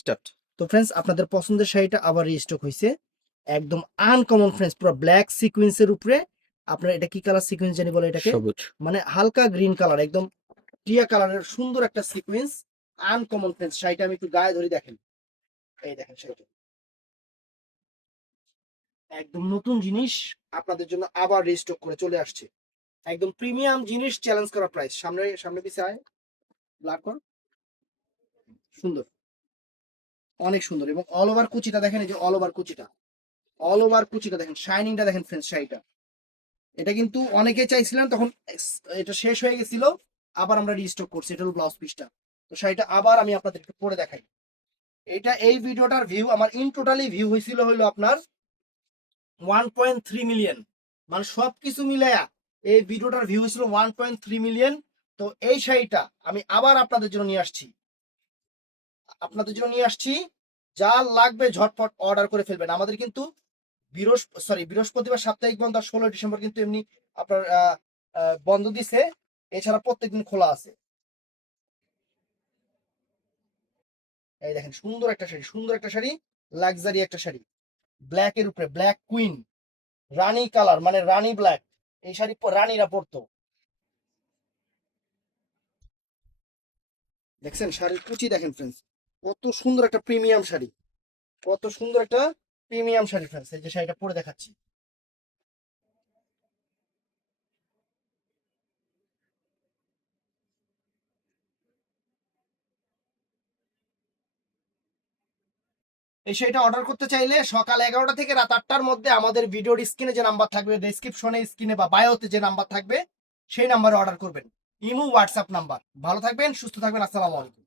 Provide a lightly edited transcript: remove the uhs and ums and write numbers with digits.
Start. তো friends আপনাদের পছন্দের শাড়িটা আবার রিস্টক হয়েছে, একদম আনকমন ফ্রেন্ডস, পুরো ব্ল্যাক সিকোয়েন্সের উপরে আপনার এটা কি কালার সিকোয়েন্স জানি বলে এটাকে, সবুজ। মানে হালকা গ্রিন কালার, একদম টিয়া কালারের সুন্দর একটা সিকোয়েন্স, আনকমন ফ্রেন্ডস। শাড়িটা আমি একটু গায়ে ধরে দেখেন, এই দেখেন শাড়িটা একদম নতুন জিনিস আপনাদের জন্য আবার রিস্টক করে চলে আসছে, একদম প্রিমিয়াম জিনিস, চ্যালেঞ্জ করা প্রাইস। সামনে সামনে পিছে আয়, ব্ল্যাক কর, সুন্দর, অনেক সুন্দর। এবং অল ওভার কুচিটা দেখেন, এই যে অল ওভার কুচিটা, অল ওভার কুচিটা দেখেন, শাইনিংটা দেখেন ফ্রেন্ডস। শাড়িটা এটা কিন্তু অনেকে চাইছিলেন, তখন এটা শেষ হয়ে গেছিল, আবার আমরা রিস্টক করছি। এটা হলো ব্লাউজ পিসটা। তো শাড়িটা আবার আমি আপনাদেরকে পরে দেখাই। এটা এই ভিডিওটার ভিউ আমার ইন টোটালি ভিউ হয়েছিল হলো আপনার 1.3 মিলিয়ন, মানে সবকিছু মিলায়া এই ভিডিওটার ভিউ হয়েছিল 1.3 মিলিয়ন। তো এই শাড়িটা আমি আবার আপনাদের জন্য নিয়ে আসছি, যা লাগবে ঝটপট অর্ডার করে ফেলবেন। আমাদের কিন্তু বৃহস্পতিবার সাপ্তাহিক বন্ধ, আর 16 ডিসেম্বর কিন্তু এমনি আপনার বন্ধ দিছে, এছাড়া প্রত্যেকদিন খোলা আছে। এই দেখেন সুন্দর একটা শাড়ি, সুন্দর একটা শাড়ি, লাক্সারি একটা শাড়ি, ব্ল্যাক এর উপরে, ব্ল্যাক কুইন, রানী কালার, মানে রানী ব্ল্যাক। এই শাড়ি রানীরা পরতো। দেখছেন শাড়ির কুচি দেখেন ফ্রেন্ডস, কত সুন্দর একটা প্রিমিয়াম শাড়ি, কত সুন্দর একটা প্রিমিয়াম শাড়ি ফ্রেন্ডস। এই যে শাড়িটা পরে দেখাচ্ছি, এই শাড়িটা অর্ডার করতে চাইলে সকাল 11টা থেকে রাত 8টার মধ্যে আমাদের ভিডিওর স্ক্রিনে যে নাম্বার থাকবে, ডেসক্রিপশনে, স্ক্রিনে বা বায়োতে যে নাম্বার থাকবে, সেই নাম্বারে অর্ডার করবেন। Imo, WhatsApp number. ভালো থাকবেন, সুস্থ থাকবেন, আসসালামু আলাইকুম।